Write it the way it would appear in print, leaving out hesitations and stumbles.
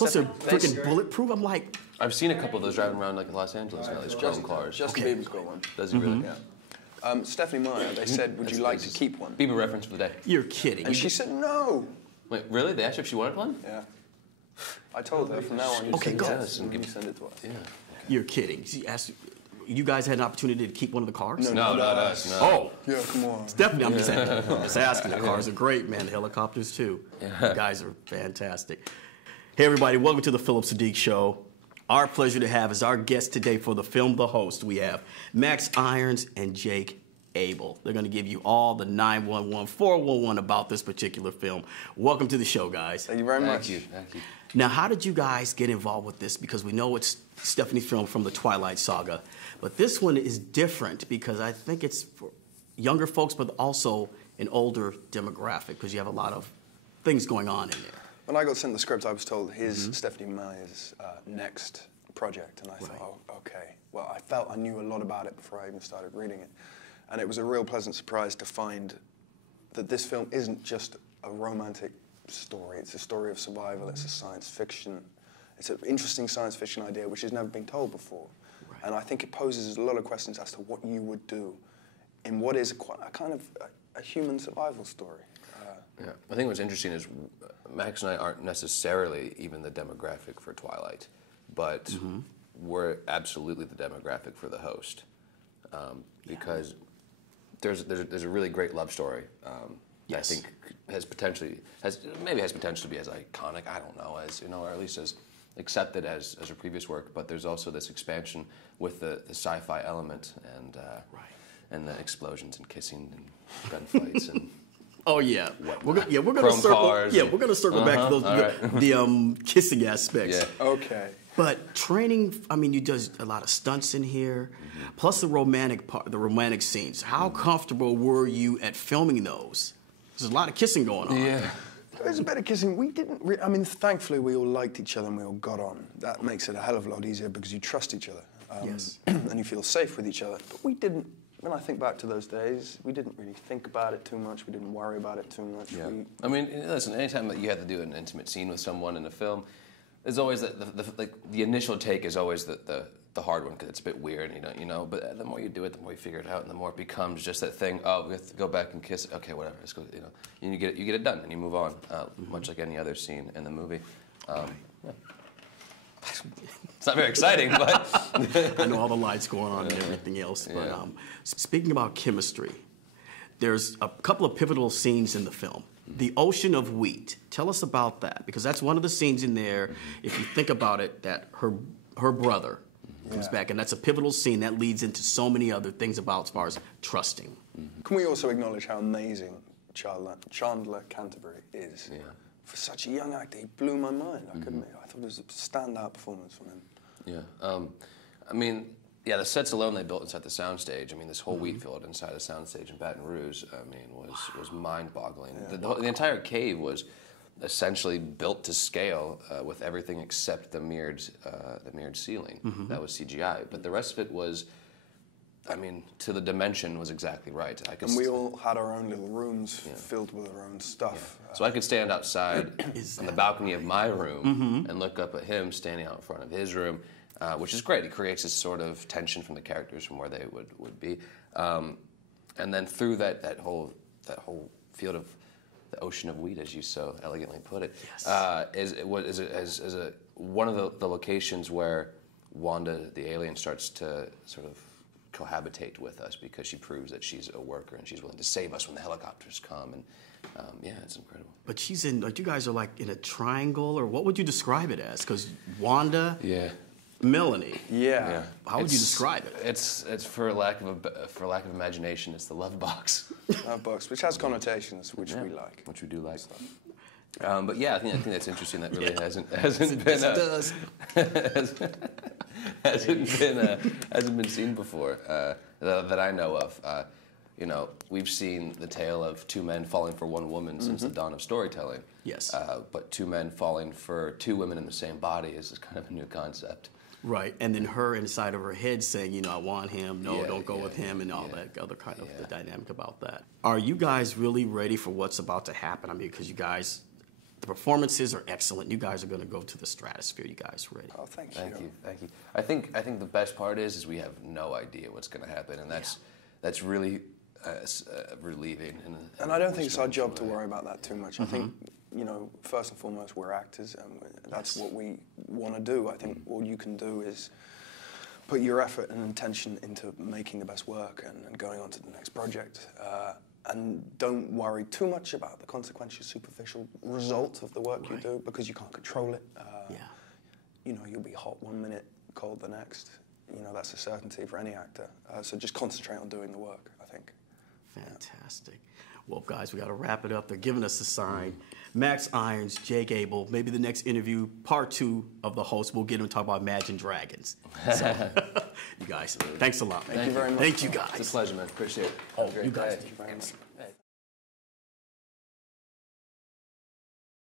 Plus they're freaking bulletproof. I'm like... I've seen a couple of those driving around like in Los Angeles now, these chrome cars. Justin Bieber's got one. Does he really? Yeah. Stephanie Meyer, they said, would you like to keep one? Bieber reference for the day. You're kidding. And she said no. Wait, really? They asked her if she wanted one? Yeah. I told her from now on you send it to us. Yeah. You're kidding. She asked, you guys had an opportunity to keep one of the cars? No, not us. No. Oh. Yeah, come on. Definitely, I'm just asking. The cars are great, man. The helicopters, too. Yeah. You guys are fantastic. Hey, everybody. Welcome to the Phillip Siddiq Show. Our pleasure to have as our guest today for the film The Host, we have Max Irons and Jake Abel. They're going to give you all the 911, 411 about this particular film. Welcome to the show, guys. Thank you very much. Thank you. Now, how did you guys get involved with this? Because we know it's Stephanie's film from the Twilight Saga, but this one is different because I think it's for younger folks, but also an older demographic because you have a lot of things going on in there. When I got sent the script, I was told here's Stephanie Meyer's next project, and I thought, oh, okay. Well, I felt I knew a lot about it before I even started reading it. And it was a real pleasant surprise to find that this film isn't just a romantic story. It's a story of survival. It's a science fiction. It's an interesting science fiction idea which has never been told before. Right. And I think it poses a lot of questions as to what you would do in what is a kind of a human survival story. Yeah, I think what's interesting is Max and I aren't necessarily even the demographic for Twilight, but we're absolutely the demographic for The Host, because there's a really great love story that I think has potential to be as iconic. I don't know, as or at least as accepted as her previous work. But there's also this expansion with the sci-fi element and the explosions and kissing and gunfights and. Oh yeah, we're gonna circle. Yeah, we're gonna circle back to those the kissing aspects. Yeah. Okay. But training, I mean, you do a lot of stunts in here, plus the romantic part, the romantic scenes. How comfortable were you at filming those? There's a lot of kissing going on. Yeah. There's a bit of kissing. We didn't. I mean, thankfully, we all liked each other and we all got on. That makes it a hell of a lot easier because you trust each other. And you feel safe with each other. But we didn't. When I think back to those days, we didn't really think about it too much. We didn't worry about it too much. Yeah. I mean, listen, anytime that you have to do an intimate scene with someone in a film, there's always the initial take is always the hard one because it's a bit weird, But the more you do it, the more you figure it out, and the more it becomes just that thing. Oh, we have to go back and kiss. Okay, whatever. Let's go. And you get it done, and you move on, much like any other scene in the movie. Yeah. It's not very exciting, but... I know all the lights going on and everything else, but speaking about chemistry, there's a couple of pivotal scenes in the film. The Ocean of Wheat. Tell us about that, because that's one of the scenes in there, if you think about it, that her brother comes back, and that's a pivotal scene that leads into so many other things about as far as trusting. Can we also acknowledge how amazing Chandler Canterbury is? Yeah. For such a young actor, he blew my mind. I thought it was a standout performance from him. Yeah, I mean, the sets alone they built inside the soundstage. I mean, this whole wheat field inside the soundstage in Baton Rouge, I mean, was mind-boggling. Yeah. The entire cave was essentially built to scale with everything except the mirrored ceiling. That was CGI, but the rest of it was. I mean, to the dimension was exactly right. And we all had our own little rooms filled with our own stuff. Yeah. So I could stand outside on the balcony of my room and look up at him standing out in front of his room, which is great. It creates this sort of tension from the characters from where they would be. And then through that whole field of the ocean of wheat, as you so elegantly put it, is one of the locations where Wanda, the alien, starts to sort of cohabitate with us because she proves that she's a worker and she's willing to save us when the helicopters come, and it's incredible. But she's in, you guys are like in a triangle, or what would you describe it as? Because Wanda, Melanie, how would you describe it? It's for lack of imagination, it's the love box. Love box, which has connotations which we like, which we do like. But I think that's interesting. That really hasn't been seen before that I know of. We've seen the tale of two men falling for one woman since the dawn of storytelling. Yes. But two men falling for two women in the same body is kind of a new concept. Right, and then her inside of her head saying, I want him, don't go with him, and all that other kind of the dynamic about that. Are you guys really ready for what's about to happen? I mean, because you guys The performances are excellent. You guys are going to go to the stratosphere. You guys ready? Oh, thank you. Thank you. I think the best part is we have no idea what's going to happen, and that's really relieving. And I don't think it's our job to worry about that too much. I think, first and foremost, we're actors, and that's what we want to do. I think all you can do is put your effort and intention into making the best work and going on to the next project. And don't worry too much about the consequential, superficial result of the work you do, because you can't control it. You'll be hot one minute, cold the next. That's a certainty for any actor. So just concentrate on doing the work, I think. Fantastic. Well, guys, we got to wrap it up. They're giving us a sign. Max Irons, Jake Abel. Maybe the next interview, part 2 of the host, we'll get him to talk about Imagine Dragons. So, you guys, thanks a lot. Thank you very much. Thank you, guys. It's a pleasure, man. Appreciate it. Oh, you guys. Thank you very much.